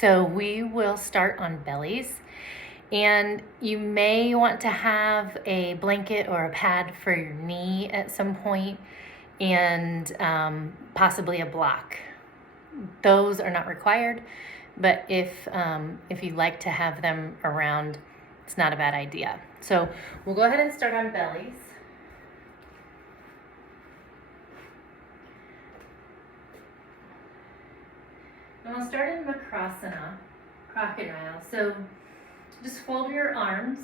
So we will start on bellies. And you may want to have a blanket or a pad for your knee at some point, and possibly a block. Those are not required, but if you like to have them around, it's not a bad idea. So we'll go ahead and start on bellies. And we'll start in Makrasana, crocodile. So just fold your arms.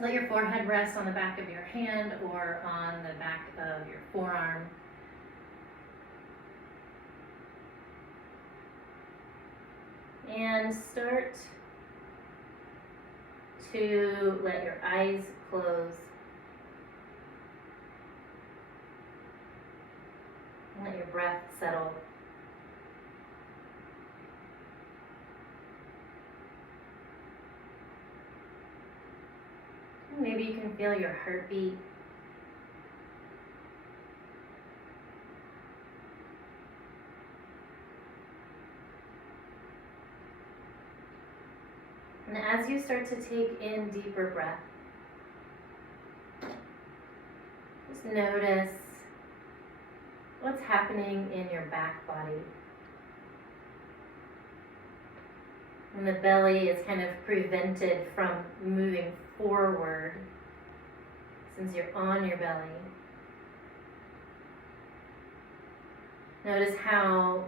Let your forehead rest on the back of your hand or on the back of your forearm. And start to let your eyes close. And let your breath settle. Maybe you can feel your heartbeat. And as you start to take in deeper breath, just notice what's happening in your back body. And the belly is kind of prevented from moving forward since you're on your belly. Notice how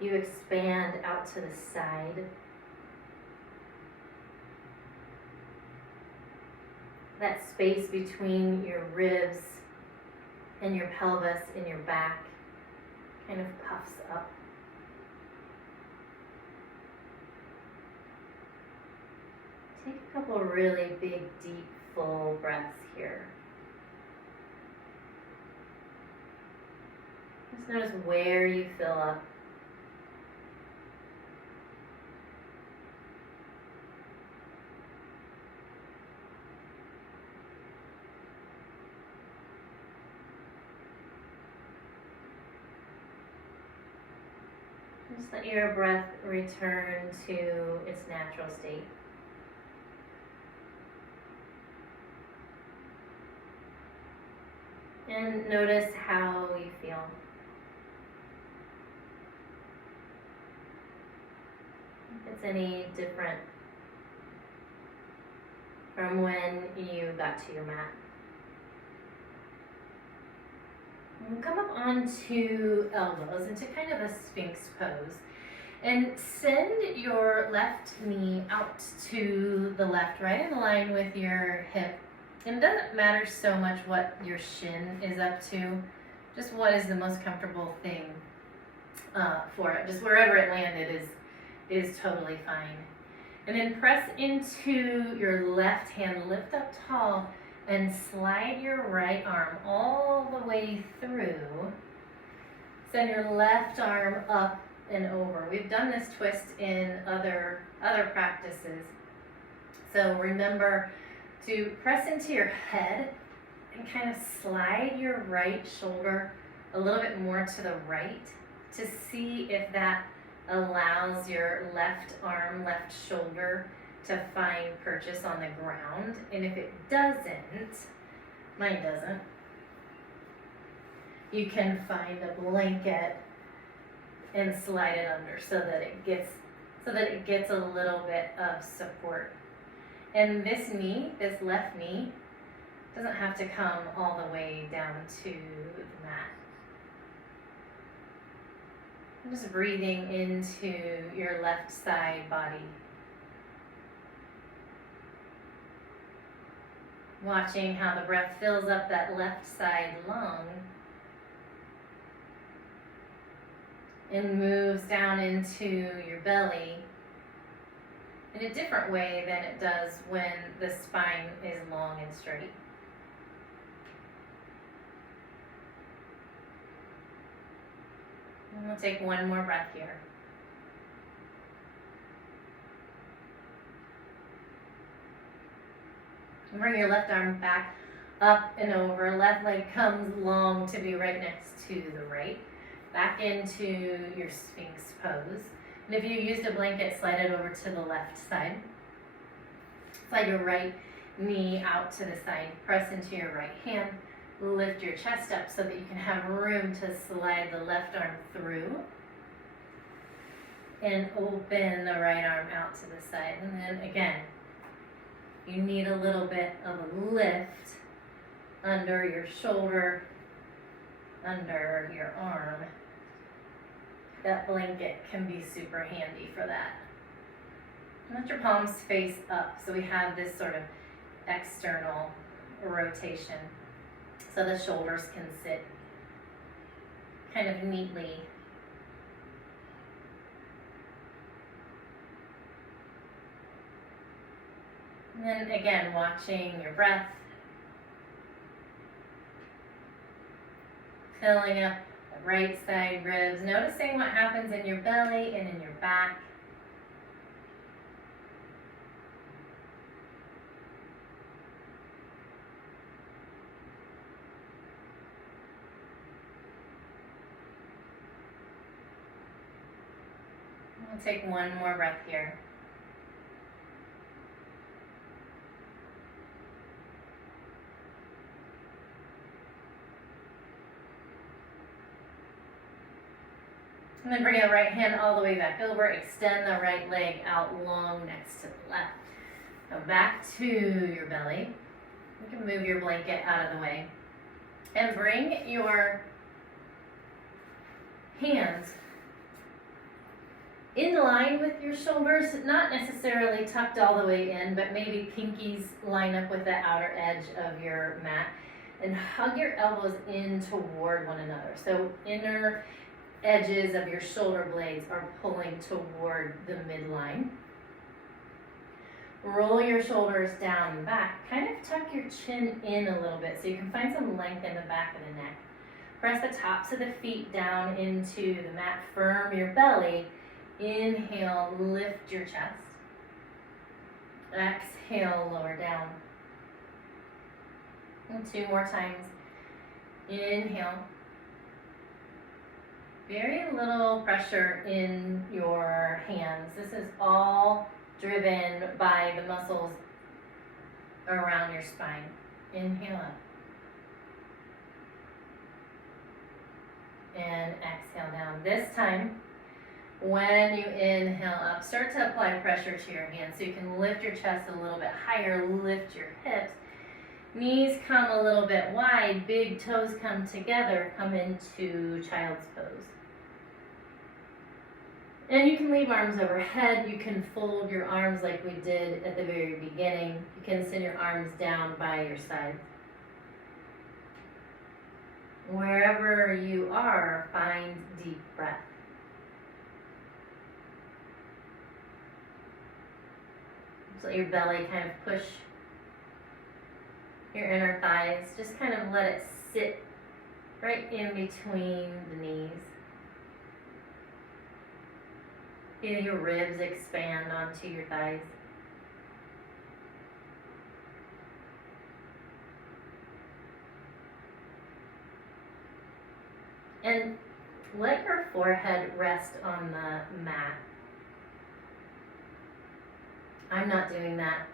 you expand out to the side. That space between your ribs and your pelvis in your back kind of puffs up. Take a couple of really big, deep, full breaths here. Just notice where you fill up. Just let your breath return to its natural state. And notice how you feel. If it's any different from when you got to your mat. And come up onto elbows into kind of a Sphinx pose. And send your left knee out to the left, right in line with your hip. And it doesn't matter so much what your shin is up to, just what is the most comfortable thing for it. Just wherever it landed is totally fine. And then press into your left hand, lift up tall, and slide your right arm all the way through. Send your left arm up and over. We've done this twist in other practices. So remember to press into your head and kind of slide your right shoulder a little bit more to the right to see if that allows your left arm, left shoulder to find purchase on the ground. And if it doesn't, mine doesn't, you can find a blanket and slide it under so that it gets a little bit of support. And this knee, this left knee, doesn't have to come all the way down to the mat. I'm just breathing into your left side body. Watching how the breath fills up that left side lung and moves down into your belly in a different way than it does when the spine is long and straight. And we'll take one more breath here. And bring your left arm back up and over. Left leg comes long to be right next to the right. Back into your Sphinx pose. And if you used a blanket, slide it over to the left side. Slide your right knee out to the side. Press into your right hand. Lift your chest up so that you can have room to slide the left arm through. And open the right arm out to the side. And then again, you need a little bit of a lift under your shoulder, under your arm. That blanket can be super handy for that. Let your palms face up so we have this sort of external rotation so the shoulders can sit kind of neatly. And then again, watching your breath, filling up the right side ribs, noticing what happens in your belly and in your back. We'll take one more breath here. And then bring the right hand all the way back over. Extend the right leg out long next to the left. Now back to your belly. You can move your blanket out of the way. And bring your hands in line with your shoulders, not necessarily tucked all the way in, but maybe pinkies line up with the outer edge of your mat. And hug your elbows in toward one another. So inner edges of your shoulder blades are pulling toward the midline. Roll your shoulders down and back. Kind of tuck your chin in a little bit so you can find some length in the back of the neck. Press the tops of the feet down into the mat. Firm your belly. Inhale, lift your chest. Exhale, lower down. And 2 more times. Inhale. Very little pressure in your hands. This is all driven by the muscles around your spine. Inhale up. And exhale down. This time, when you inhale up, start to apply pressure to your hands so you can lift your chest a little bit higher, lift your hips. Knees come a little bit wide, big toes come together, come into child's pose. And you can leave arms overhead. You can fold your arms like we did at the very beginning. You can send your arms down by your sides. Wherever you are, find deep breath. Just let your belly kind of push your inner thighs. Just kind of let it sit right in between the knees. Feel your ribs expand onto your thighs. And let your forehead rest on the mat. I'm not doing that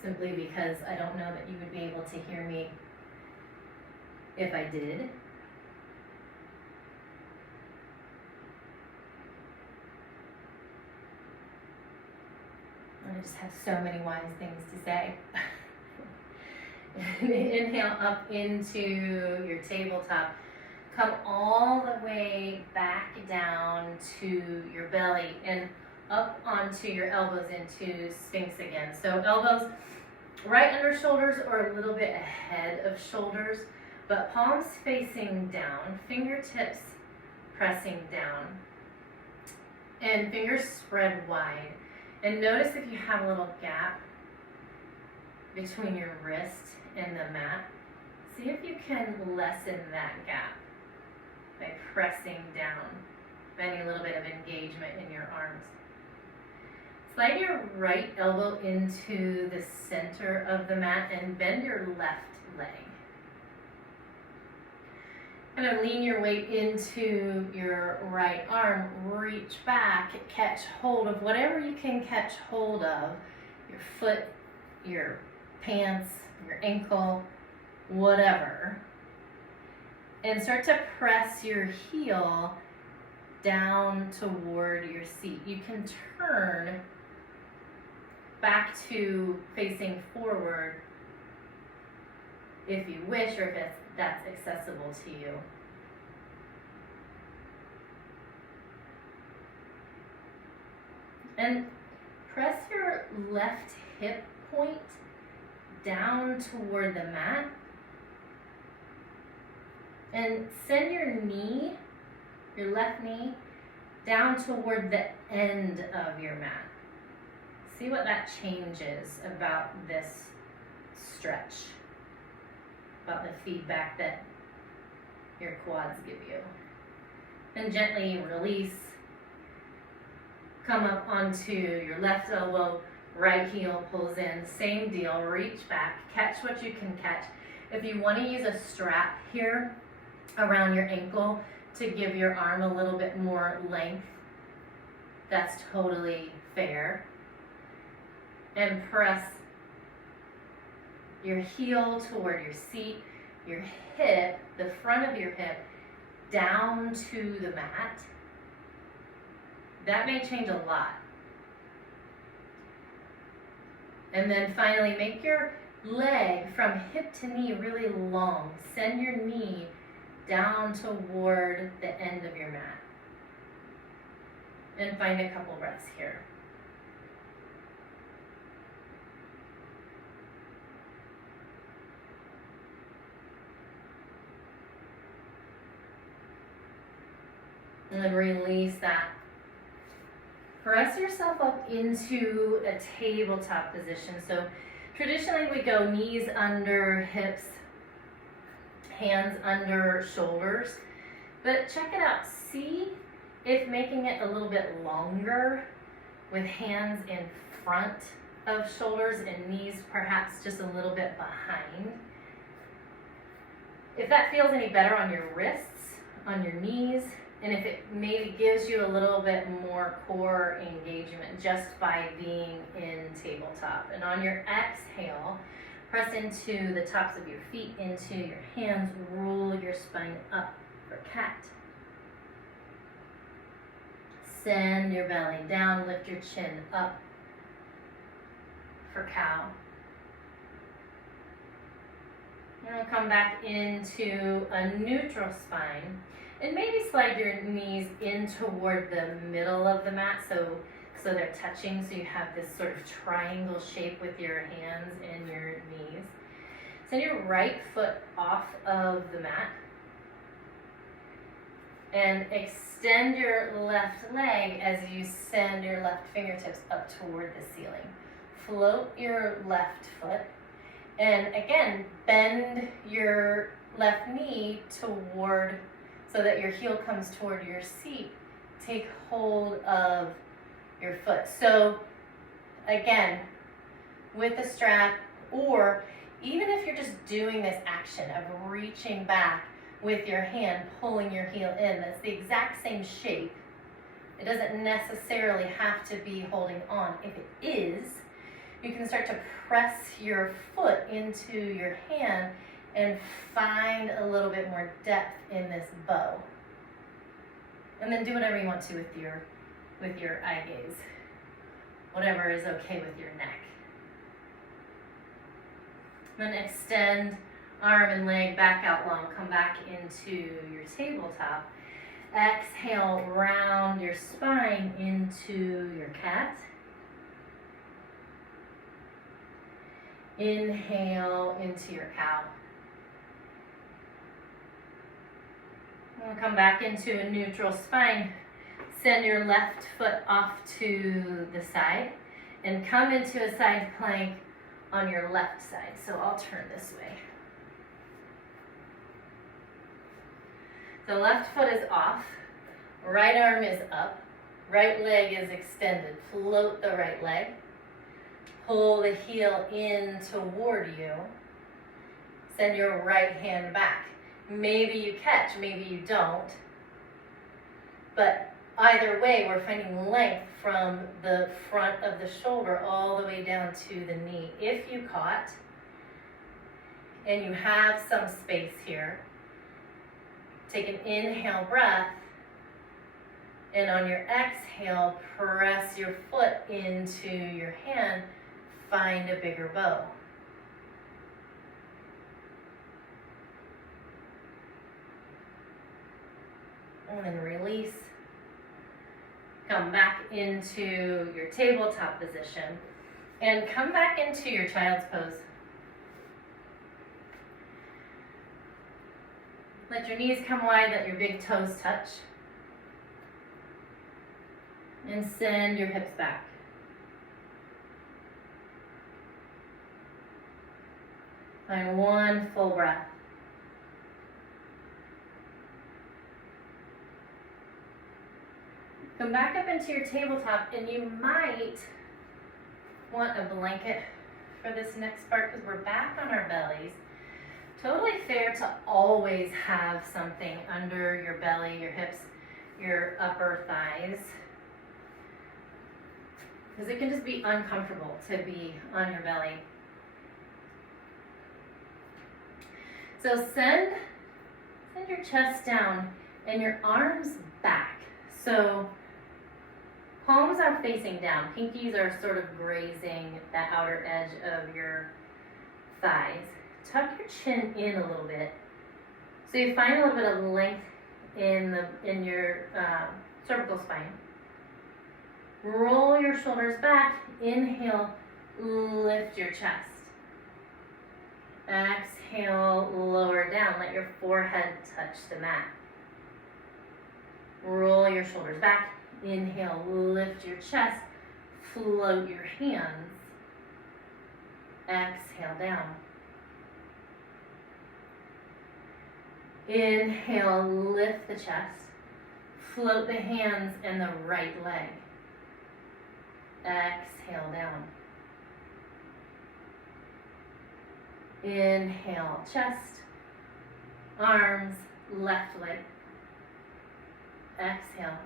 simply because I don't know that you would be able to hear me if I did. I just have so many wise things to say. Inhale up into your tabletop. Come all the way back down to your belly and up onto your elbows into Sphinx again. So elbows right under shoulders or a little bit ahead of shoulders, but palms facing down, fingertips pressing down, and fingers spread wide. And notice if you have a little gap between your wrist and the mat. See if you can lessen that gap by pressing down, finding a little bit of engagement in your arms. Slide your right elbow into the center of the mat and bend your left leg. Kind of lean your weight into your right arm, reach back, catch hold of whatever you can catch hold of, your foot, your pants, your ankle, whatever, and start to press your heel down toward your seat. You can turn back to facing forward if you wish, or if that's accessible to you. And press your left hip point down toward the mat, and send your knee, your left knee, down toward the end of your mat. See what that changes about this stretch, about the feedback that your quads give you. Then gently release. Come up onto your left elbow, right heel pulls in. Same deal, reach back, catch what you can catch. If you want to use a strap here around your ankle to give your arm a little bit more length, that's totally fair. And press your heel toward your seat, your hip, the front of your hip, down to the mat. That may change a lot. And then finally, make your leg from hip to knee really long. Send your knee down toward the end of your mat. And find a couple breaths here. And then release that. Press yourself up into a tabletop position. So traditionally we go knees under hips, hands under shoulders. But check it out. See if making it a little bit longer with hands in front of shoulders and knees perhaps just a little bit behind. If that feels any better on your wrists, on your knees, and if it maybe gives you a little bit more core engagement just by being in tabletop. And on your exhale, press into the tops of your feet, into your hands, roll your spine up for cat. Send your belly down, lift your chin up for cow. And we'll come back into a neutral spine. And maybe slide your knees in toward the middle of the mat so they're touching, so you have this sort of triangle shape with your hands and your knees. Send your right foot off of the mat and extend your left leg as you send your left fingertips up toward the ceiling. Float your left foot, and again, bend your left knee toward, so that your heel comes toward your seat. Take hold of your foot. So again, with a strap, or even if you're just doing this action of reaching back with your hand, pulling your heel in, that's the exact same shape. It doesn't necessarily have to be holding on. If it is, you can start to press your foot into your hand and find a little bit more depth in this bow. And then do whatever you want to with your eye gaze. Whatever is okay with your neck. Then extend arm and leg back out long. Come back into your tabletop. Exhale, round your spine into your cat. Inhale into your cow. We'll come back into a neutral spine. Send your left foot off to the side and come into a side plank on your left side. So I'll turn this way. The left foot is off, right arm is up, right leg is extended. Float the right leg. Pull the heel in toward you. Send your right hand back. Maybe you catch, maybe you don't. But either way, we're finding length from the front of the shoulder all the way down to the knee. If you caught and you have some space here, take an inhale breath, and on your exhale, press your foot into your hand, find a bigger bow. And then release. Come back into your tabletop position and come back into your child's pose. Let your knees come wide, let your big toes touch. And send your hips back. Find one full breath. Come back up into your tabletop, and you might want a blanket for this next part because we're back on our bellies. Totally fair to always have something under your belly, your hips, your upper thighs, because it can just be uncomfortable to be on your belly. So send your chest down and your arms back. So palms are facing down. Pinkies are sort of grazing the outer edge of your thighs. Tuck your chin in a little bit. So you find a little bit of length in your cervical spine. Roll your shoulders back. Inhale, lift your chest. Exhale, lower down. Let your forehead touch the mat. Roll your shoulders back. Inhale, lift your chest. Float your hands. Exhale down. Inhale, lift the chest. Float the hands and the right leg. Exhale down. Inhale, chest, arms, left leg. Exhale.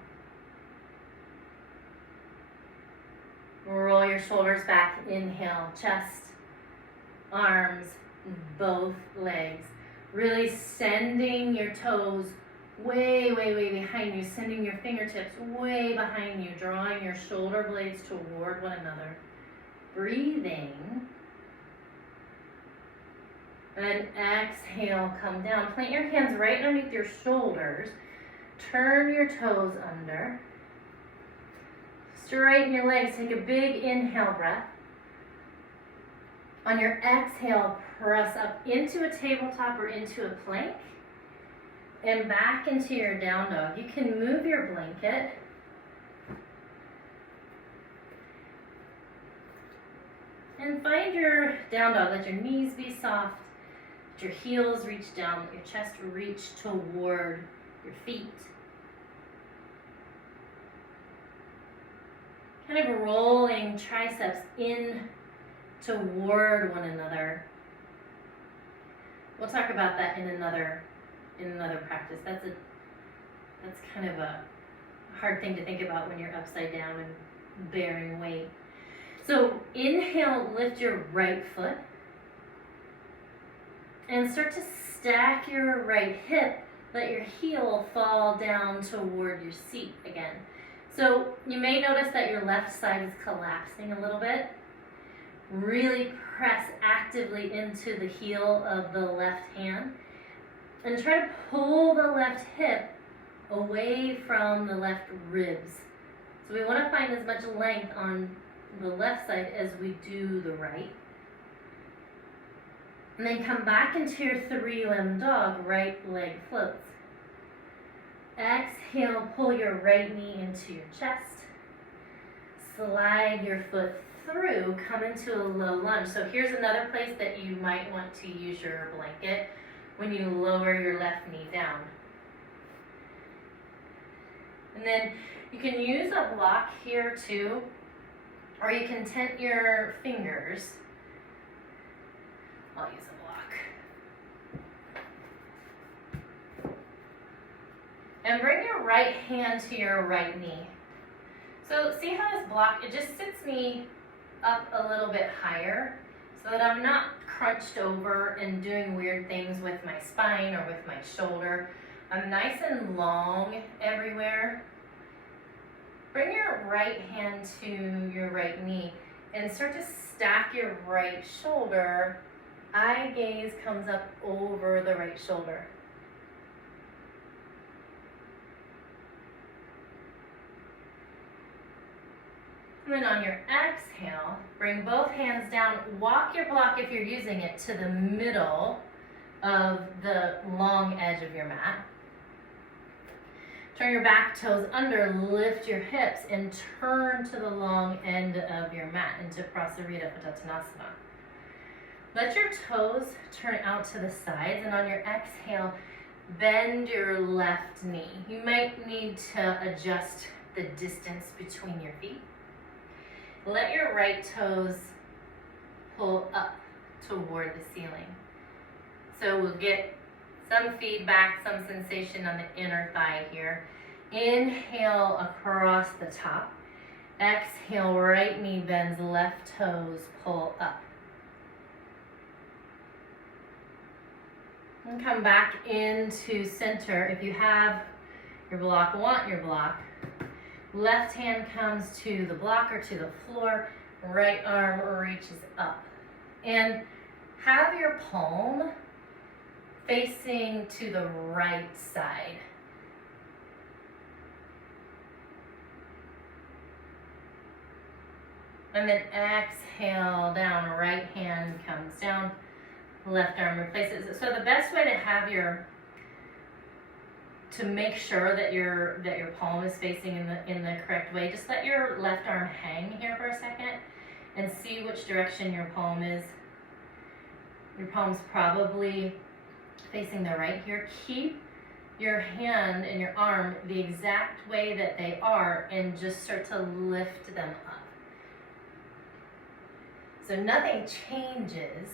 Roll your shoulders back. Inhale, chest, arms, both legs. Really sending your toes way, way, way behind you, sending your fingertips way behind you, drawing your shoulder blades toward one another. Breathing. And exhale, come down. Plant your hands right underneath your shoulders. Turn your toes under. Straighten your legs. Take a big inhale breath. On your exhale, press up into a tabletop or into a plank. And back into your down dog. You can move your blanket. And find your down dog. Let your knees be soft. Let your heels reach down. Let your chest reach toward your feet. Kind of rolling triceps in toward one another. We'll talk about that in another practice. That's kind of a hard thing to think about when you're upside down and bearing weight. So inhale, lift your right foot and start to stack your right hip. Let your heel fall down toward your seat again. So you may notice that your left side is collapsing a little bit. Really press actively into the heel of the left hand and try to pull the left hip away from the left ribs. So we want to find as much length on the left side as we do the right. And then come back into your three-limb dog, right leg floats. Exhale, pull your right knee into your chest. Slide your foot through, come into a low lunge. So here's another place that you might want to use your blanket when you lower your left knee down. And then you can use a block here too, or you can tent your fingers. I'll use a block. And bring your right hand to your right knee. So see how this block, it just sits me up a little bit higher so that I'm not crunched over and doing weird things with my spine or with my shoulder. I'm nice and long everywhere. Bring your right hand to your right knee and start to stack your right shoulder. Eye gaze comes up over the right shoulder. And then on your exhale, bring both hands down. Walk your block, if you're using it, to the middle of the long edge of your mat. Turn your back toes under, lift your hips, and turn to the long end of your mat into Prasarita Padottanasana. Let your toes turn out to the sides, and on your exhale, bend your left knee. You might need to adjust the distance between your feet. Let your right toes pull up toward the ceiling. So we'll get some feedback, some sensation on the inner thigh here. Inhale across the top. Exhale, right knee bends, left toes pull up. And come back into center. If you have your block, want your block. Left hand comes to the block or to the floor. Right arm reaches up. And have your palm facing to the right side. And then exhale down, right hand comes down, left arm replaces it. So the best way to have to make sure that your palm is facing in the correct way, just let your left arm hang here for a second and see which direction your palm is. Your palm's probably facing the right here. Keep your hand and your arm the exact way that they are and just start to lift them up. So nothing changes.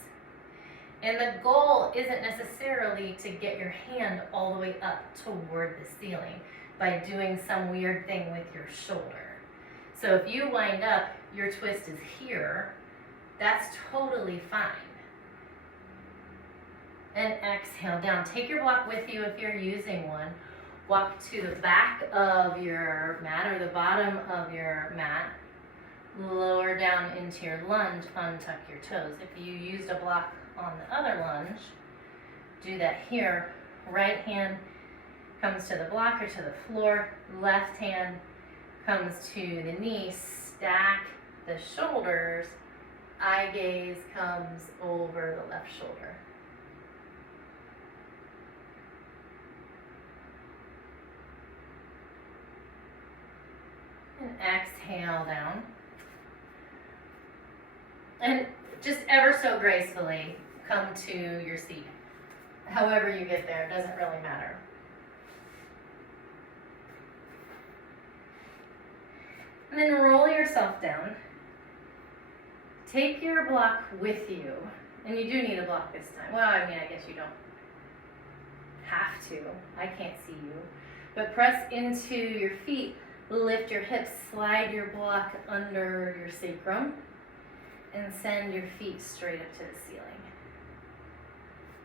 And the goal isn't necessarily to get your hand all the way up toward the ceiling by doing some weird thing with your shoulder. So if you wind up, your twist is here, that's totally fine. And exhale down. Take your block with you if you're using one. Walk to the back of your mat or the bottom of your mat. Lower down into your lunge, untuck your toes. If you used a block on the other lunge, do that here. Right hand comes to the block or to the floor. Left hand comes to the knee. Stack the shoulders. Eye gaze comes over the left shoulder. And exhale down. And just ever so gracefully come to your seat. However you get there, it doesn't really matter. And then roll yourself down. Take your block with you. And you do need a block this time. Well, I mean, I guess you don't have to. I can't see you. But press into your feet. Lift your hips. Slide your block under your sacrum. And send your feet straight up to the ceiling.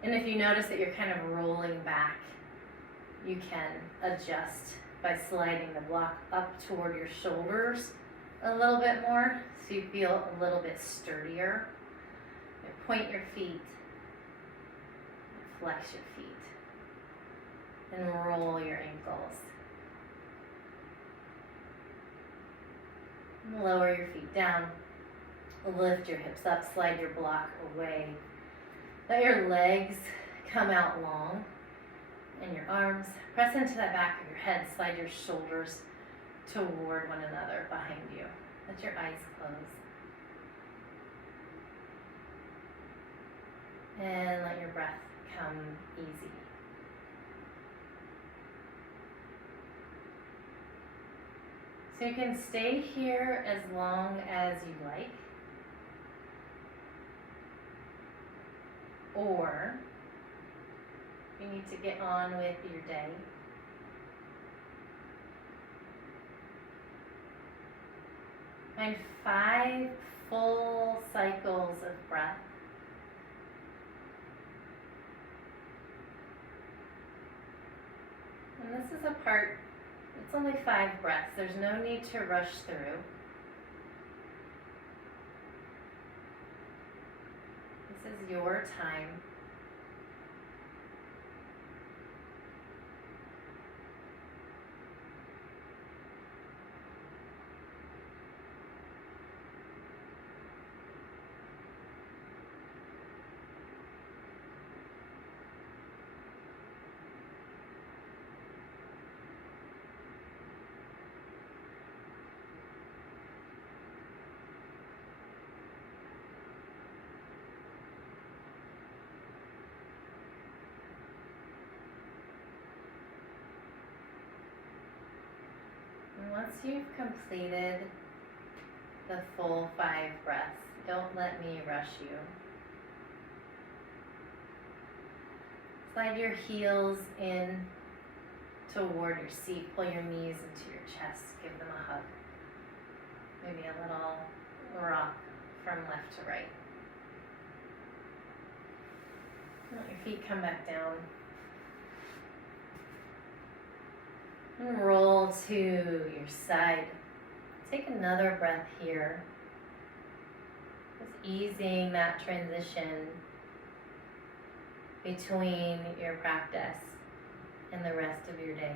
And if you notice that you're kind of rolling back, you can adjust by sliding the block up toward your shoulders a little bit more so you feel a little bit sturdier. And point your feet, flex your feet, and roll your ankles. And lower your feet down. Lift your hips up, slide your block away. Let your legs come out long and your arms. Press into that back of your head, slide your shoulders toward one another behind you. Let your eyes close. And let your breath come easy. So you can stay here as long as you like. Or you need to get on with your day. Find 5 full cycles of breath. And this is a part, it's only 5 breaths. There's no need to rush through. This is your time. And once you've completed the full 5 breaths, don't let me rush you. Slide your heels in toward your seat. Pull your knees into your chest. Give them a hug. Maybe a little rock from left to right. Let your feet come back down. And roll to your side. Take another breath here. Just easing that transition between your practice and the rest of your day.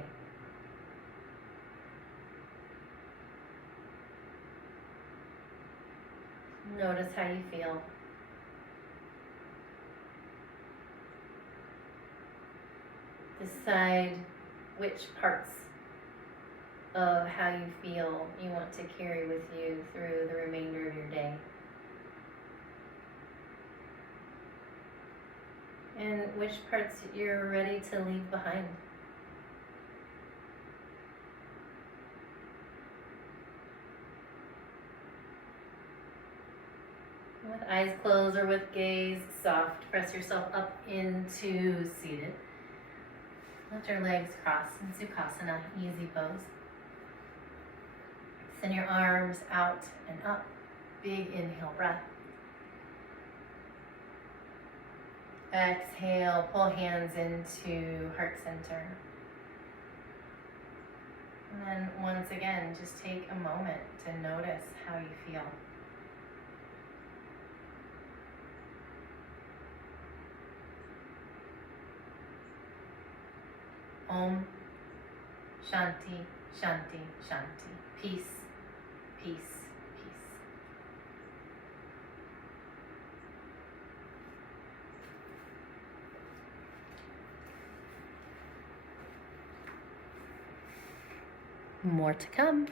Notice how you feel. Decide which parts of how you feel you want to carry with you through the remainder of your day. And which parts you're ready to leave behind. With eyes closed or with gaze soft, press yourself up into seated. Let your legs cross in Sukhasana, easy pose. Send your arms out and up. Big inhale breath. Exhale, pull hands into heart center. And then once again, just take a moment to notice how you feel. Om Shanti, Shanti, Shanti. Peace, peace, peace. More to come.